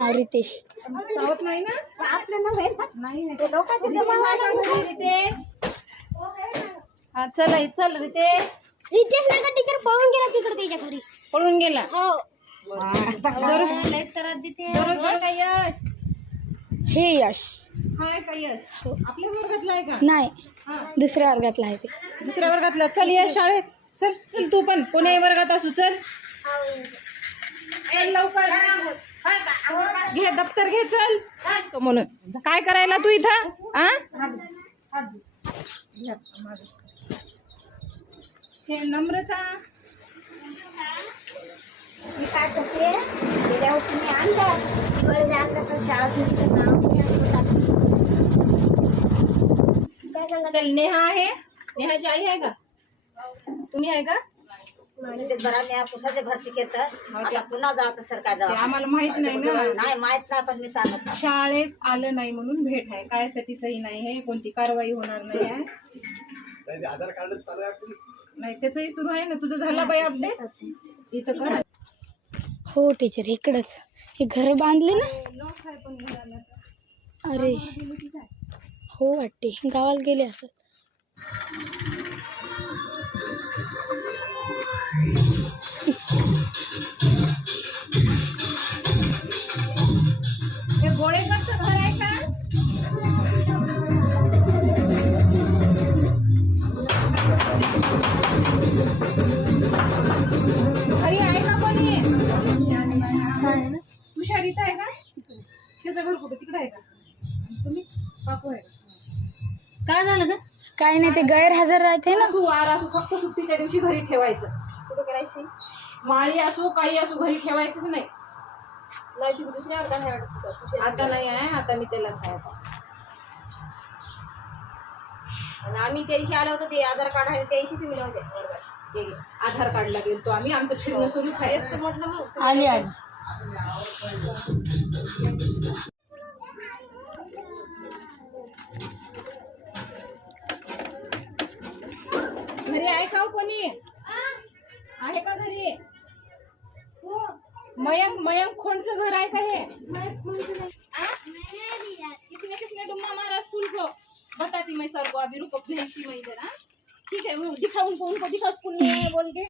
रितेश सावत नाही ना आपलं नाव आहे ना नाही नाही. लोकांचं जमा व्हायला नको. रितेश. हा चल आई, चल रितेश. रितेश नका टीचर पळून गेला तिकडे त्याच्या घरी? पळून गेला? हो. का यश? हे यश. हाय का यश? आपल्या वर्गातला आहे का? नाही हा. दुसऱ्या वर्गातला आहे ते. दुसऱ्या वर्गातला. चल यश शाळेत. चल चल तू पण. कोण्याही वर्गात असू चल. चल लवकर. घे दप्तर घे चल. तो म्हणून काय करायला तू इथं? आ? हे नम्रता. मी काय करते? गेल्यावर तुम्ही आणलं. तिकडे आणलं तर शाळा तुमचं नाव नाही आठवत. काय सांगा चल नेहा आहे. नेहाची आई आहे का? तुम्ही आहे का? बरा मी पुसाचे भरती केलं आता पुन्हा जायचं सरकार ते आम्हाला माहीत नाही ना. नाही माहीत नाही पण मी सांगत. शाळेत आलं नाही म्हणून भेट आहे. कायसाठी सही नाही आहे कोणती कारवाई होणार नाही आहे. नाही त्याचंही सुरू आहे ना. तुझं झाला बाई अपडेट इथं कर. हो टीचर इकडंच. हे घर बांधले ना. अरे काय? हो वाटते. गावाला गेले असं. काय झालं का काय नाही ते गैरहजर राहते ना. फक्त सुट्टीच्या दिवशी घरी ठेवायचं. कुठं करायची माळी असो काही असो घरी ठेवायचंच नाही नाही तिकडे दुसऱ्या वर्गात आहे वाटतं. आता नाही आहे आता मी त्यालाच आहे आता. आणि आम्ही त्या दिवशी आलो होतो ते आधार कार्ड आहे त्या दिवशी तुम्ही नव्हते. आधार कार्डला गेलतो आम्ही आमचं फिरणं सुरूच आहे तर म्हटलं मग आली आली घरी आहे का हो कोणी आहे का घरी मयंक मयंक खोंडचं घर आहे का हे? आ? कितने कितने डुम्मा मारा स्कूल को बताती मैं सर को अभी रुको भेजती मैं इधर हाँ ठीक है वो दिखा उनको उनको दिखा स्कूल में बोल के